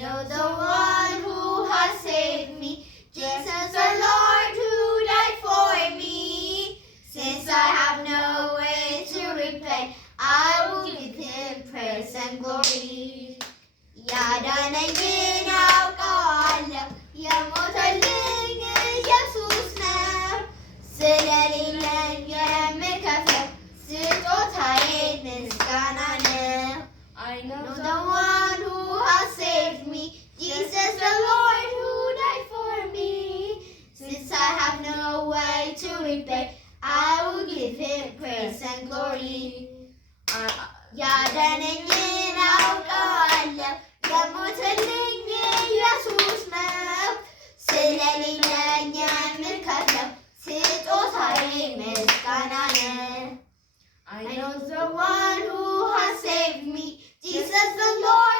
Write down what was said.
know the one who has saved me, Jesus the Lord who died for me. Since I have no way to repay, I will give him praise and glory. ያዳነኝን አውቀዋለሁ የሞተልኝ ኢየሱስ ነው። ስለሌለኝ የምከፍለው ስጦታዬ ምስጋና ነው። I know the one who has saved me, Jesus the Lord who died for me. Since I have no way to repay, I will give him praise and glory. ያዳነኝን አውቀዋለሁ የሞተልኝ ኢየሱስ ነው። ስለሌለኝ የምከፍለው ስጦታዬ ምስጋና ነው። I know the one who has saved me, Jesus the Lord